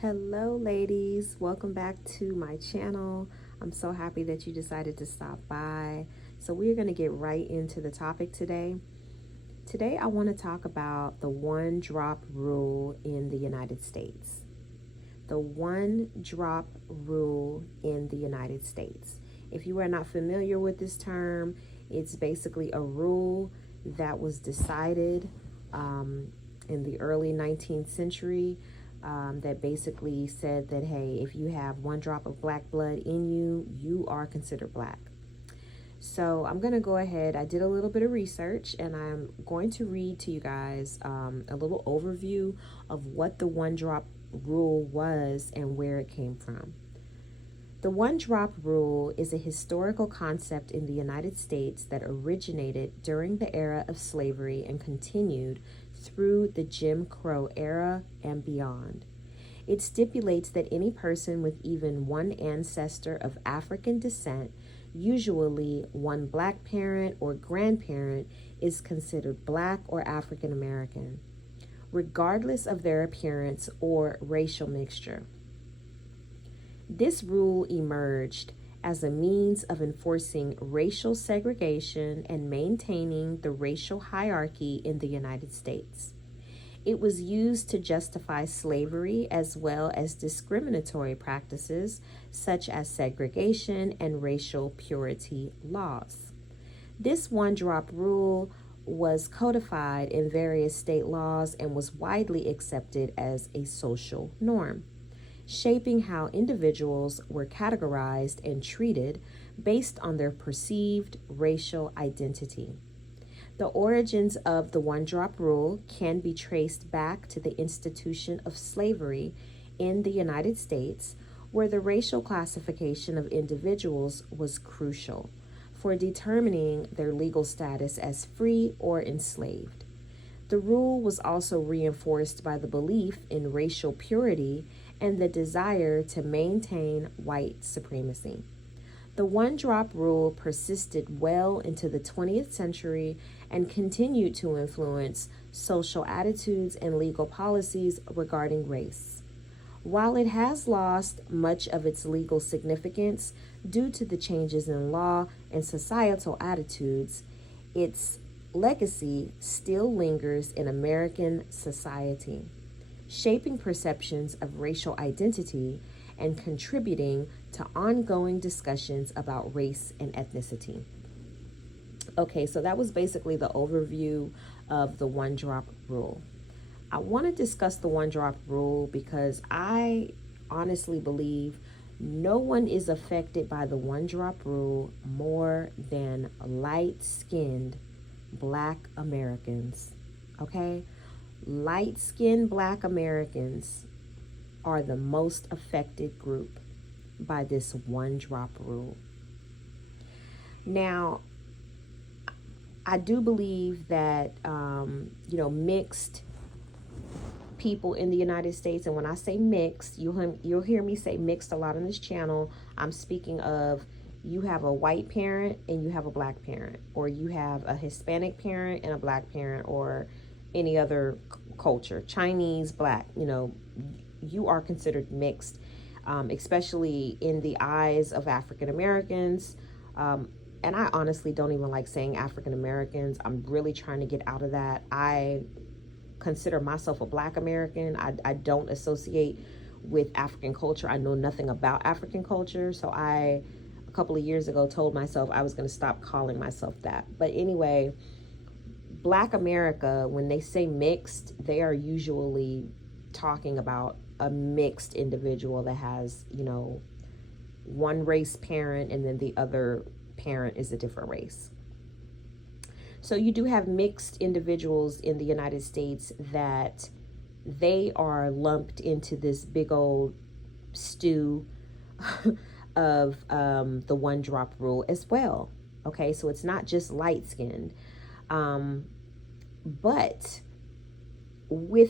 Hello ladies, welcome back to my channel. I'm so happy that you decided to stop by. So we're going to get right into the topic today. Today I want to talk about the one drop rule in the United States. The one drop rule in the United States. If you are not familiar with this term, it's basically a rule that was decided in the early 19th century that basically said that, hey, if you have one drop of black blood in you, you are considered black. So I'm going to go ahead. I did a little bit of research and I'm going to read to you guys a little overview of what the one drop rule was and where it came from. The one drop rule is a historical concept in the United States that originated during the era of slavery and continued through the Jim Crow era and beyond. It stipulates that any person with even one ancestor of African descent, usually one black parent or grandparent, is considered black or African American, regardless of their appearance or racial mixture. This rule emerged as a means of enforcing racial segregation and maintaining the racial hierarchy in the United States. It was used to justify slavery as well as discriminatory practices such as segregation and racial purity laws. This one drop rule was codified in various state laws and was widely accepted as a social norm, shaping how individuals were categorized and treated based on their perceived racial identity. The origins of the one drop rule can be traced back to the institution of slavery in the United States, where the racial classification of individuals was crucial for determining their legal status as free or enslaved. The rule was also reinforced by the belief in racial purity and the desire to maintain white supremacy. The one drop rule persisted well into the 20th century and continued to influence social attitudes and legal policies regarding race. While it has lost much of its legal significance due to the changes in law and societal attitudes, its legacy still lingers in American society, shaping perceptions of racial identity and contributing to ongoing discussions about race and ethnicity. Okay, so that was basically the overview of the one drop rule. I want to discuss the one drop rule because I honestly believe no one is affected by the one drop rule more than light-skinned black Americans. Okay? Light-skinned black Americans are the most affected group by this one drop rule. Now, I do believe that, mixed people in the United States, and when I say mixed, you'll hear me say mixed a lot on this channel. I'm speaking of you have a white parent and you have a black parent, or you have a Hispanic parent and a black parent, or any other culture, Chinese, black, you are considered mixed, especially in the eyes of African Americans. And I honestly don't even like saying African Americans. I'm really trying to get out of that. I consider myself a black American. I don't associate with African culture. I know nothing about African culture. So a couple of years ago, told myself I was going to stop calling myself that. But anyway, Black America, when they say mixed, they are usually talking about a mixed individual that has, one race parent and then the other parent is a different race. So you do have mixed individuals in the United States that they are lumped into this big old stew of the one drop rule as well. Okay, so it's not just light skinned. But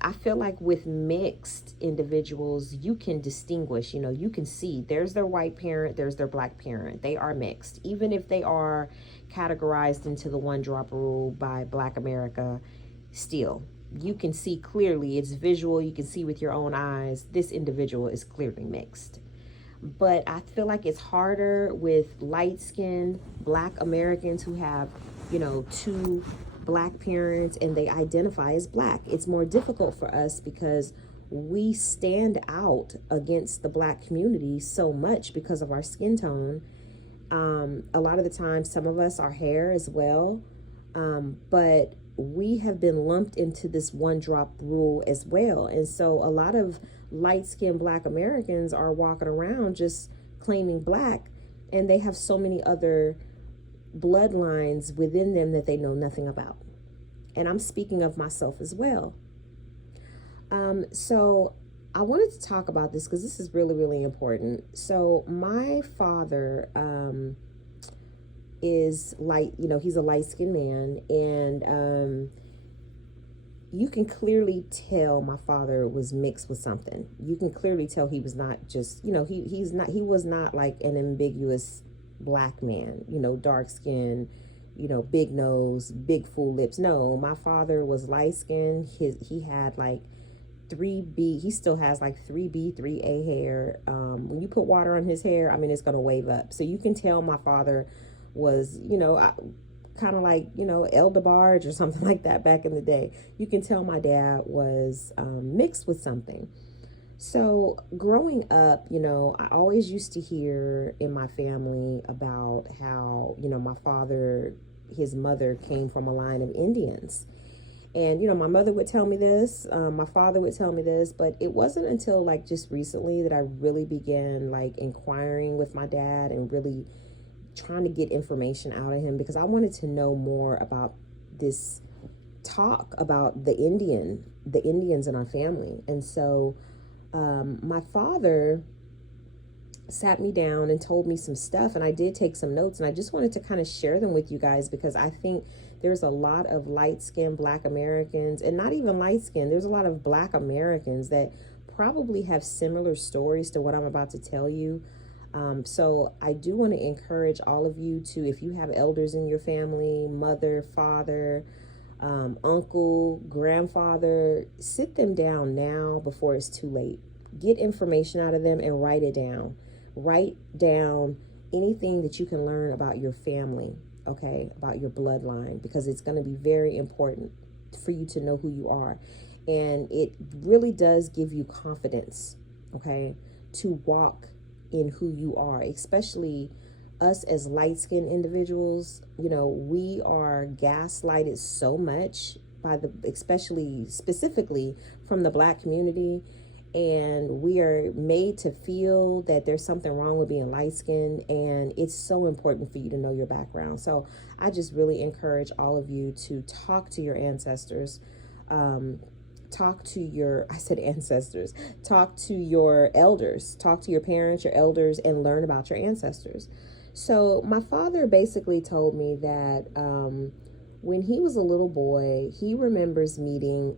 I feel like with mixed individuals, you can distinguish, you can see there's their white parent, there's their black parent. They are mixed, even if they are categorized into the one drop rule by Black America still. you can see clearly, it's visual, you can see with your own eyes, this individual is clearly mixed. But I feel like it's harder with light-skinned Black Americans who have, two Black parents and they identify as Black. It's more difficult for us because we stand out against the Black community so much because of our skin tone. A lot of the time, some of us, our hair as well, but we have been lumped into this one drop rule as well. And so a lot of light-skinned Black Americans are walking around just claiming Black, and they have so many other bloodlines within them that they know nothing about. And I'm speaking of myself as well. So I wanted to talk about this because this is really, really important. So my father is light, he's a light-skinned man, and you can clearly tell my father was mixed with something. You can clearly tell he was not just, he was not like an ambiguous Black man, dark skin, big nose, big full lips. No, my father was light skinned. He had like 3B, he still has like 3B, 3A hair. When you put water on his hair, I mean, it's going to wave up. So you can tell my father was, kind of like, El DeBarge or something like that back in the day. You can tell my dad was mixed with something. So growing up, I always used to hear in my family about how, my father, his mother came from a line of Indians. And, my mother would tell me this, my father would tell me this, but it wasn't until like just recently that I really began like inquiring with my dad and really trying to get information out of him, because I wanted to know more about this talk about the Indians in our family. And so my father sat me down and told me some stuff, and I did take some notes, and I just wanted to kind of share them with you guys, because I think there's a lot of light-skinned Black Americans, and not even light-skinned, there's a lot of Black Americans that probably have similar stories to what I'm about to tell you. So I do want to encourage all of you to, if you have elders in your family, mother, father, uncle, grandfather, sit them down now before it's too late. Get information out of them and write it down. Write down anything that you can learn about your family, okay, about your bloodline, because it's going to be very important for you to know who you are. And it really does give you confidence, okay, to walk in who you are, especially us as light-skinned individuals. We are gaslighted so much by specifically from the Black community, and we are made to feel that there's something wrong with being light-skinned, and it's so important for you to know your background. So I just really encourage all of you to talk to your ancestors, talk to your elders, talk to your parents, your elders, and learn about your ancestors. So my father basically told me that when he was a little boy, he remembers meeting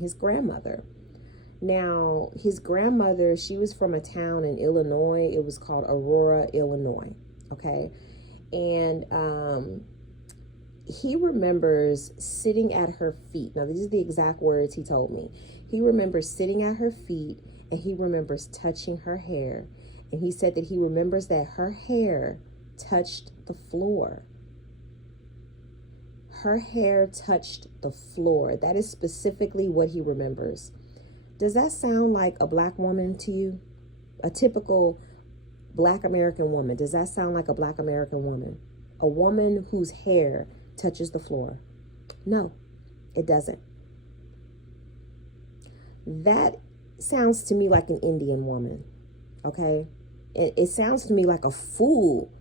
his grandmother. Now, his grandmother, she was from a town in Illinois. It was called Aurora, Illinois. Okay. And he remembers sitting at her feet. Now, these are the exact words he told me. He remembers sitting at her feet, and he remembers touching her hair. And he said that he remembers that her hair touched the floor. Her hair touched the floor. That is specifically what he remembers. Does that sound like a Black woman to you? A typical Black American woman. Does that sound like a Black American woman? A woman whose hair touches the floor? No, it doesn't. That sounds to me like an Indian woman, okay? It sounds to me like a full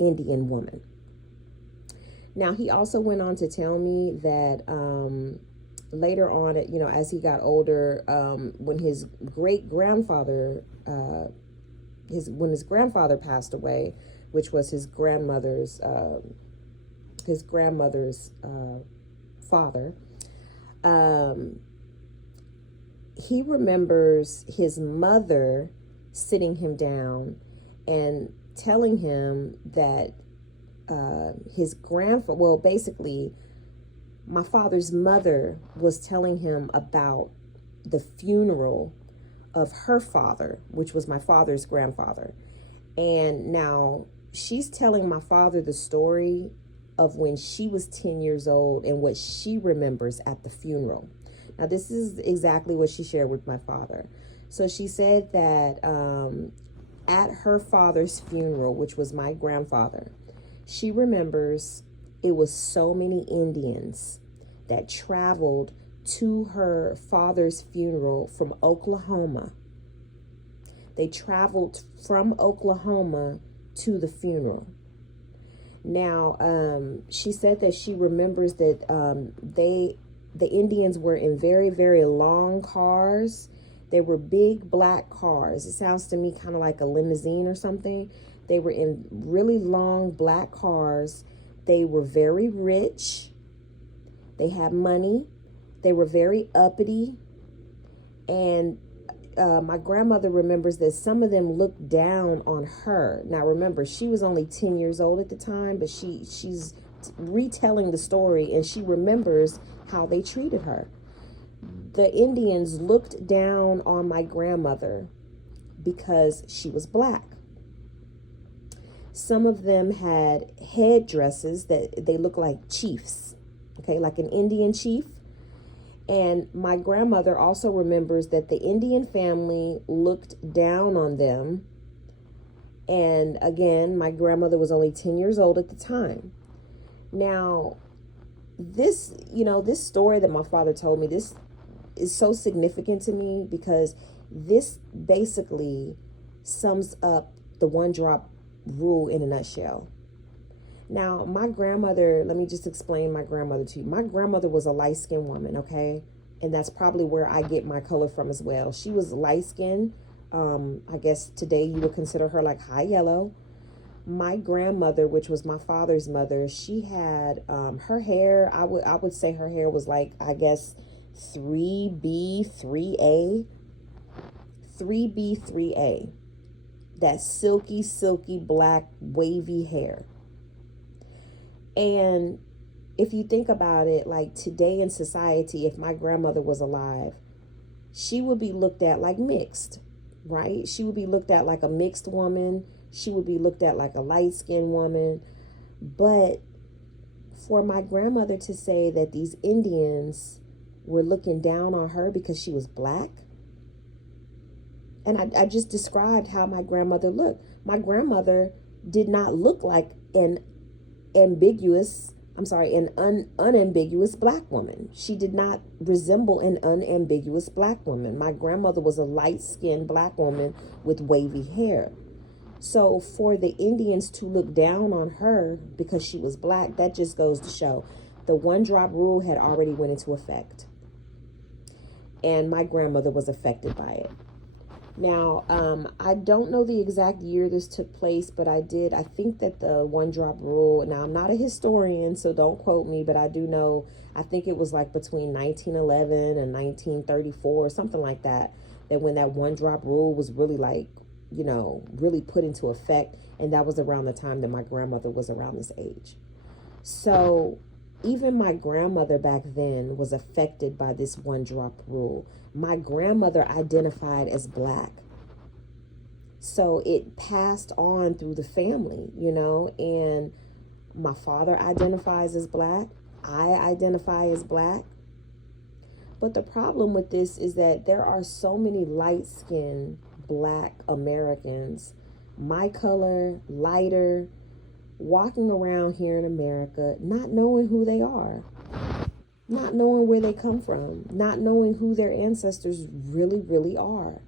Indian woman. Now, he also went on to tell me that later on, as he got older, when his great-grandfather, when his grandfather passed away, which was his grandmother's father, he remembers his mother sitting him down and telling him that his grandfather, well, basically my father's mother was telling him about the funeral of her father, which was my father's grandfather. And now she's telling my father the story of when she was 10 years old and what she remembers at the funeral. Now, this is exactly what she shared with my father. So she said that at her father's funeral, which was my grandfather, she remembers it was so many Indians that traveled to her father's funeral from Oklahoma. They traveled from Oklahoma to the funeral. Now, she said that she remembers that the Indians were in very, very long cars. They were big black cars. It sounds to me kind of like a limousine or something. They were in really long black cars. They were very rich. They had money. They were very uppity. And my grandmother remembers that some of them looked down on her. Now, remember, she was only 10 years old at the time, but she's retelling the story, and she remembers how they treated her. The Indians looked down on my grandmother because she was black. Some of them had headdresses that they looked like chiefs, okay, like an Indian chief. And my grandmother also remembers that the Indian family looked down on them. And again, my grandmother was only 10 years old at the time. Now, this story that my father told me, this is so significant to me because this basically sums up the one drop rule in a nutshell. Now, my grandmother, let me just explain my grandmother to you. My grandmother was a light-skinned woman, okay? And that's probably where I get my color from as well. She was light-skinned. I guess today you would consider her like high yellow. My grandmother, which was my father's mother, she had her hair, I would say her hair was like, I guess, 3B, 3A. 3B, 3A. That silky, silky, black, wavy hair. And if you think about it, like today in society, if my grandmother was alive, she would be looked at like mixed, right? She would be looked at like a mixed woman. She would be looked at like a light-skinned woman. But for my grandmother to say that these Indians were looking down on her because she was black, and I just described how my grandmother looked. My grandmother did not look like an unambiguous black woman. She did not resemble an unambiguous black woman. My grandmother was a light-skinned black woman with wavy hair. So for the Indians to look down on her because she was black, that just goes to show the one drop rule had already went into effect. And my grandmother was affected by it. Now, I don't know the exact year this took place, but I think that the one drop rule, now I'm not a historian, so don't quote me, but I do know, I think it was like between 1911 and 1934 or something like that, that when that one drop rule was really like, really put into effect. And that was around the time that my grandmother was around this age. So even my grandmother back then was affected by this one drop rule. My grandmother identified as black. So it passed on through the family, and my father identifies as black. I identify as black. But the problem with this is that there are so many light-skinned black Americans, my color, lighter, walking around here in America, not knowing who they are, not knowing where they come from, not knowing who their ancestors really, really are,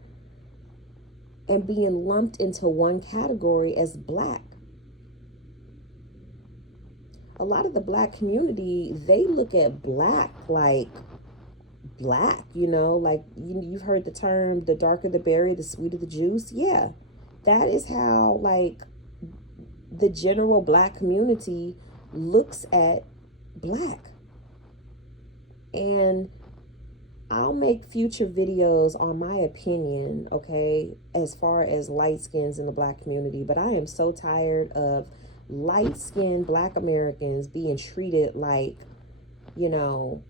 and being lumped into one category as black. A lot of the black community, they look at black like black, like you've heard the term, the darker the berry, the sweeter the juice. Yeah, that is how like the general black community looks at black. And I'll make future videos on my opinion, okay, as far as light skins in the black community. But I am so tired of light-skinned black Americans being treated like You know,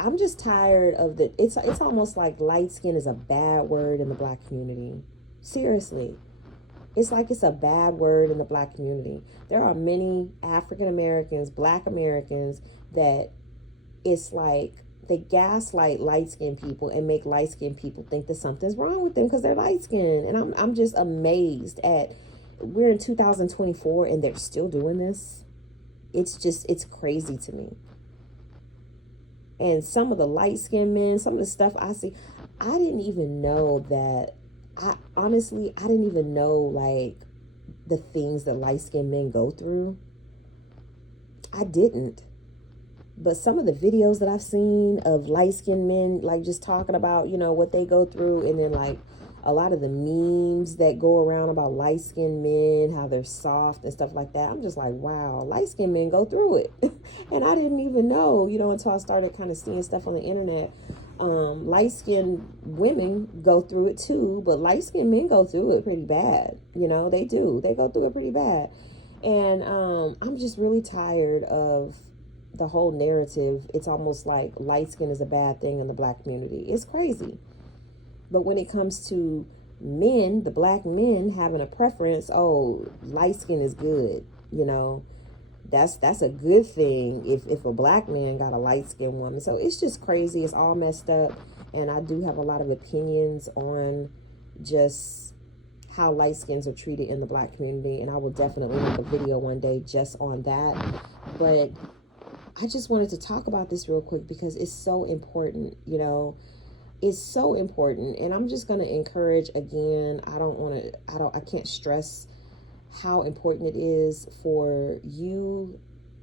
I'm just tired of the, it's almost like light skin is a bad word in the black community. Seriously. It's like it's a bad word in the black community. There are many African Americans, black Americans, that it's like they gaslight light skinned people and make light skinned people think that something's wrong with them because they're light skinned. And I'm just amazed at, we're in 2024 and they're still doing this. It's crazy to me. And some of the light skinned men, some of the stuff I see, I didn't even know that. I honestly, I didn't even know like the things that light skinned men go through. I didn't. But some of the videos that I've seen of light skinned men, like just talking about, you know, what they go through, and then like a lot of the memes that go around about light skinned men, how they're soft and stuff like that. I'm just like, wow, light skinned men go through it. And I didn't even know, you know, until I started kind of seeing stuff on the internet. Light skinned women go through it too, but light skinned men go through it pretty bad. You know, they do. They go through it pretty bad. And I'm just really tired of the whole narrative. It's almost like light skin is a bad thing in the black community. It's crazy. But when it comes to men, the black men having a preference, oh, light skin is good, you know. That's a good thing if a black man got a light skinned woman. So it's just crazy. It's all messed up. And I do have a lot of opinions on just how light skins are treated in the black community. And I will definitely make a video one day just on that. But I just wanted to talk about this real quick because it's so important, you know. It's so important. And I'm just going to encourage again, I can't stress how important it is for you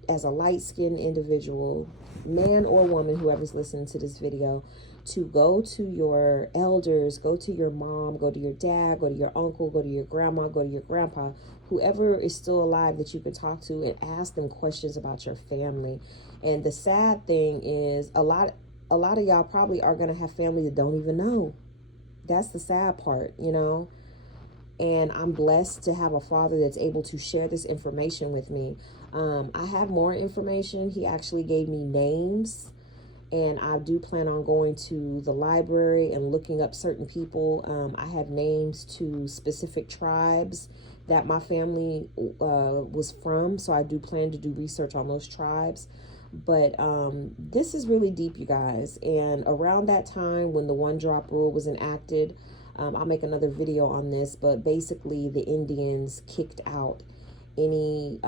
as a light-skinned individual, man or woman, whoever's listening to this video, to go to your elders, go to your mom, go to your dad, go to your uncle, go to your grandma, go to your grandpa, whoever is still alive that you can talk to, and ask them questions about your family. And the sad thing is a lot of y'all probably are going to have family that don't even know. That's the sad part, you know. And I'm blessed to have a father that's able to share this information with me. I have more information. He actually gave me names, and I do plan on going to the library and looking up certain people. I have names to specific tribes that my family was from, so I do plan to do research on those tribes. But this is really deep, you guys. And around that time when the one drop rule was enacted, I'll make another video on this, but basically the Indians kicked out any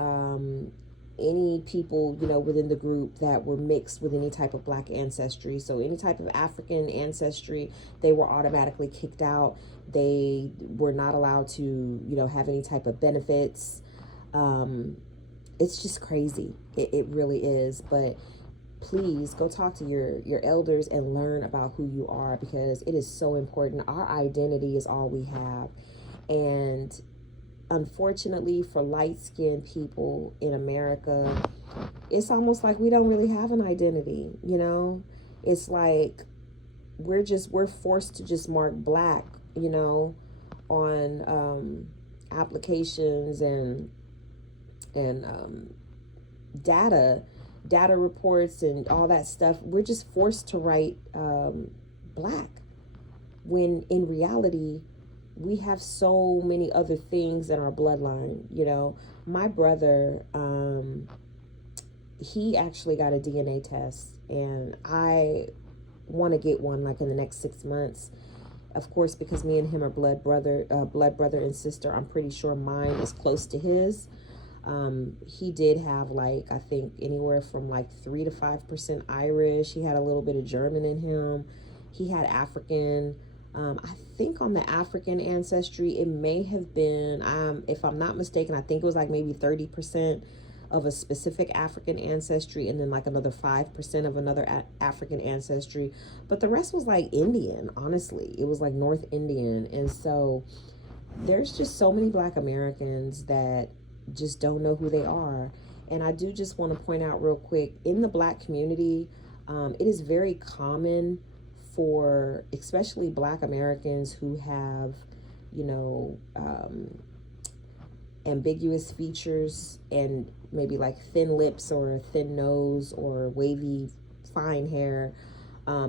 people, you know, within the group that were mixed with any type of black ancestry. So any type of African ancestry, they were automatically kicked out. They were not allowed to, you know, have any type of benefits. It's just crazy. It really is. But please go talk to your elders and learn about who you are, because it is so important. Our identity is all we have. And unfortunately for light-skinned people in America, it's almost like we don't really have an identity, you know. It's like we're forced to just mark black, you know, on applications and data reports and all that stuff. We're just forced to write black, when in reality we have so many other things in our bloodline. You know, my brother, he actually got a DNA test, and I want to get one like in the next 6 months. Of course, because me and him are blood brother and sister, I'm pretty sure mine is close to his. He did have, like, I think anywhere from like 3 to 5% Irish. He had a little bit of German in him. He had African. I think on the African ancestry, it may have been, if I'm not mistaken, I think it was like maybe 30% of a specific African ancestry, and then like another 5% of another African ancestry. But the rest was like Indian, honestly. It was like North Indian. And so there's just so many Black Americans that just don't know who they are. And I do just want to point out real quick, in the Black community, it is very common for especially Black Americans who have, you know, ambiguous features and maybe like thin lips or a thin nose or wavy fine hair,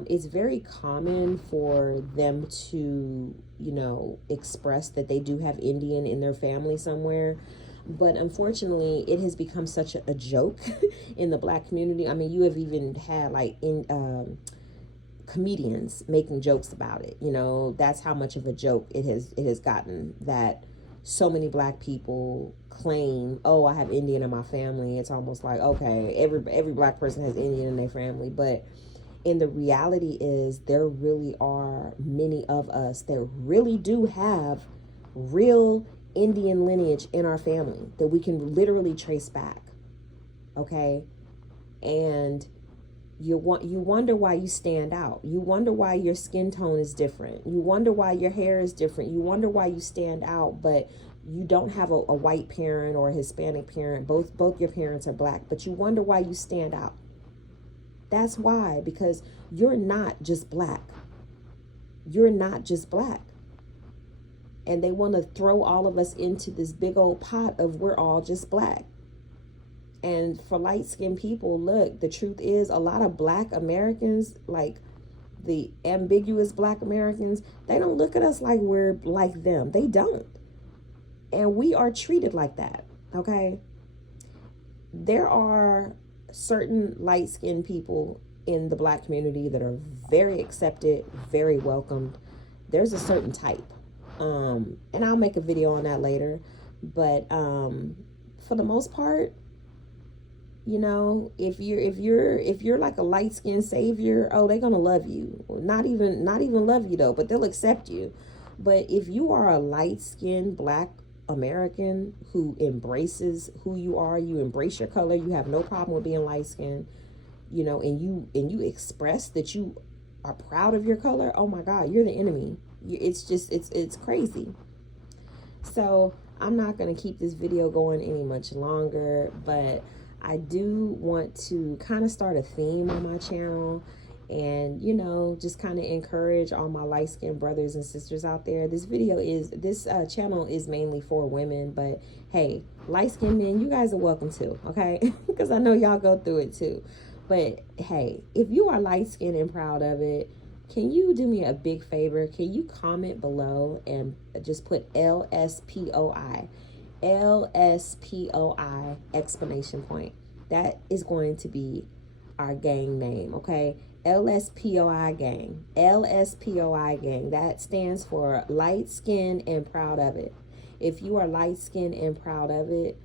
it's very common for them to, you know, express that they do have Indian in their family somewhere. But unfortunately, it has become such a joke in the Black community. I mean, you have even had like comedians making jokes about it. You know, that's how much of a joke it has gotten, that so many Black people claim, oh, I have Indian in my family. It's almost like, okay, every Black person has Indian in their family. But and the reality is, there really are many of us that really do have real Indian lineage in our family that we can literally trace back. Okay. And you wonder why you stand out. You wonder why your skin tone is different. You wonder why your hair is different. You wonder why you stand out, but you don't have a white parent or a Hispanic parent. Both your parents are Black, but you wonder why you stand out. That's why, because you're not just Black. You're not just Black. And they want to throw all of us into this big old pot of we're all just Black. And for light-skinned people, look, the truth is, a lot of Black Americans, like the ambiguous Black Americans, they don't look at us like we're like them. They don't. And we are treated like that, okay? There are certain light-skinned people in the Black community that are very accepted, very welcomed. There's a certain type. And I'll make a video on that later. But for the most part, you know, if you're like a light-skinned savior, oh, they're gonna love you. Not even love you though, but they'll accept you. But if you are a light-skinned Black American who embraces who you are, you embrace your color, you have no problem with being light-skinned, you know, and you express that you are proud of your color, oh my God, you're the enemy. It's just, it's crazy. So I'm not going to keep this video going any much longer, but I do want to kind of start a theme on my channel and, you know, just kind of encourage all my light-skinned brothers and sisters out there. This channel is mainly for women, but hey, light-skinned men, you guys are welcome too, okay? Because I know y'all go through it too. But hey, if you are light-skinned and proud of it, can you do me a big favor? Can you comment below and just put LSPOI, exclamation point. That is going to be our gang name, okay? LSPOI gang. LSPOI gang. That stands for light skinned and proud of it. If you are light skinned and proud of it,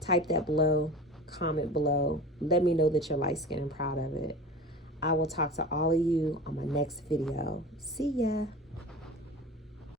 type that below, comment below. Let me know that you're light skinned and proud of it. I will talk to all of you on my next video. See ya.